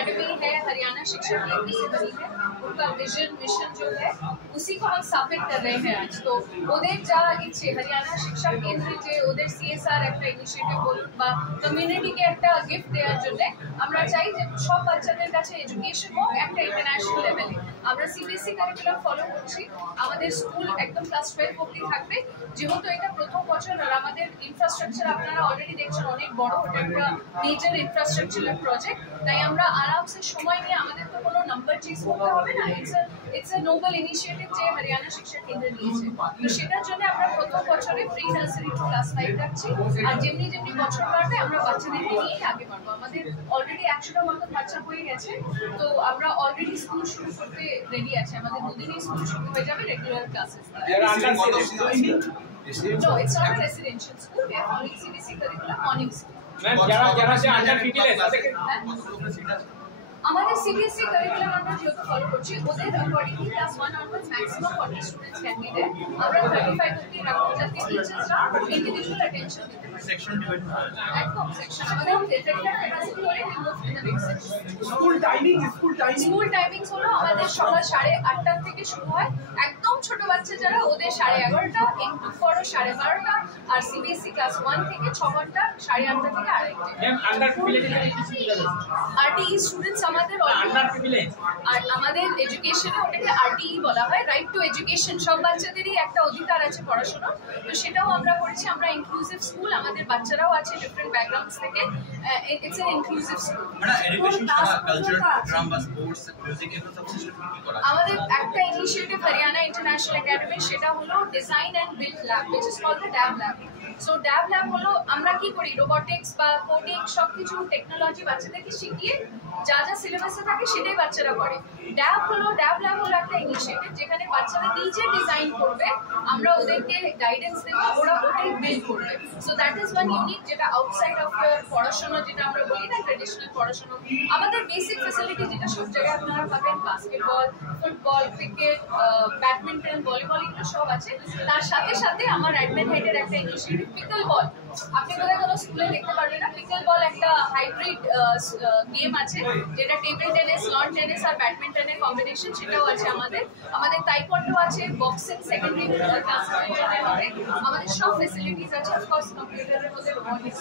Academy है हरियाणा शिक्षा केंद्र से बनी है, उनका विजन मिशन जो है उसी को हम स्थापित कर रहे हैं आज। तो ওদের যা ইচ্ছে হরিয়ানা শিক্ষা কেন্দ্রে যে ওদের সিএসআর একটা ইনিশিয়েটিভ বলুন বা কমিউনিটিকে একটা গিফট দেওয়ার জন্য আমরা চাই যে সব বাচ্চাদের কাছে এডুকেশন হোক একটা ইন্টারন্যাশনাল লেভেলে। আমরা সিবিএসই কারিকুলাম ফলো করছি, আমাদের স্কুল একদম ক্লাস 12 অবধি থাকবে। যেহেতু এটা প্রথম বছর আর আমাদের ইনফ্রাস্ট্রাকচার আপনারা অলরেডি দেখছেন অনেক বড়, ওটা একটা মেজর ইনফ্রাস্ট্রাকচারাল প্রজেক্ট। তাই আমরা আরামসে সময় নিয়ে, আমাদের তো কোনো নাম্বার চিজ করতে হবে না, ইটস এ নোবেল ইনিশিয়েটিভ যে হরিয়ানা শিক্ষা কেন্দ্র নিয়েছে। তো সেটার জন্য আমরা প্রথম বছরে প্রি নার্সারি টু ক্লাস 5 রাখছি, আর যেমনি যেমনি বছর বাড়বে আমরা বাচ্চাদেরকে নিয়েই আগে বাড়বো। আমাদের অলরেডি 100টার মতো বাচ্চা হয়ে গেছে, তো আমরা অলরেডি স্কুল শুরু করতে রেডি আছে। আমাদের দুদিনই স্কুল শুরু হয়ে যাবে regular classes. No, it's not a residential school. We are following CBSE curriculum, morning school. যারা সে আন্ডার 15 তাদেরকে আমাদের সিবিএসই কারিকুলাম আমরা যেহেতু ফলো করছি, ওদের accordingly class 1 onwards maximum 40 students can be there. আমরা 35 অবধি রাখবো যাতে টিচার্সরা ইন্ডিভিজুয়াল অ্যাটেনশন দিতে পারে। সেকশন ডিভাইড করা যায়, একদম সেকশন আমাদের রেগুলার ক্যাপাসিটি হলে we move to the next section. School timings হলো আমাদের সকাল 8:30 থেকে শুরু হয়। একদম ছোট বাচ্চা যারা ওদের 11:30, একটু বড় 12:30, আর সিবিএসই ক্লাস 1 থেকে 6 ঘন্টা 8:30 থেকে 2:30। আন্ডার প্রিভিলেজ আরটিই স্টুডেন্টস আমাদের আন্ডার প্রিভিলেজ, আর আমাদের এডুকেশনে ওটাকে আরটিই বলা হয়, রাইট টু এডুকেশন। সব বাচ্চাদেরই একটা অধিকার আছে পড়াশোনার, তো সেটাও আমরা করেছি। আমরা ইনক্লুসিভ স্কুল, আমাদের বাচ্চারাও আছে ডিফারেন্ট ব্যাকগ্রাউন্ডস থেকে। It's an inclusive school. মানে এডুকেশন ছাড়া কালচার, প্রোগ্রাম বা স্পোর্টস, মিউজিক এগুলো সব সিস্টেম কি করা? আমাদের একটা ইনিশিয়েটিভ হরিয়ানা ইন্টারন্যাশনাল একাডেমি, সেটা হলো design and build lab, which is called the DAB lab. So dab lab হলো আমরা কি করি, রোবোটিক্স বা কোডিং সবকিছু টেকনোলজি বাচ্চাদেরকে শিখিয়ে যা যা সিলেবাসে থাকে সেটাই বাচ্চারা করে। ড্যাব ল্যাব হলো একটা ইনিশিয়েটিভ যেখানে বাচ্চারা নিজে ডিজাইন করবে, আমরা ওদেরকে গাইডেন্স দেবো, ওরা ওটাই বিল্ড করবে। So that is one unique, যেটা আউটসাইড অফ ইয়ার পড়াশোনা, যেটা আমরা বলি না ট্রেডিশনাল পড়াশোনা। আমাদের বেসিক ফ্যাসিলিটি যেটা সব জায়গায় আপনারা পাবেন, basketball, football, cricket, badminton, volleyball, এগুলো সব আছে। তার সাথে সাথে আমার অ্যাডমিন হেডের একটা ইনিশিয়েটিভ পিকল বল। আপনি বোধহয় কোনো স্কুলে দেখতে পারবেন না, পিকল বল একটা হাইব্রিড গেম আছে, যেটা টেবিল টেনিস, লন টেনিস আর ব্যাডমিন্টনের কম্বিনেশন, সেটাও আছে আমাদের। আমাদের তাইকোয়ান্ডো আছে, বক্সিং সেকেন্ডারি ক্লাসের জন্য হবে। আমাদের সব ফেসিলিটিস আছে, অফকোর্স কম্পিউটারের মধ্যে রোবোটিক্স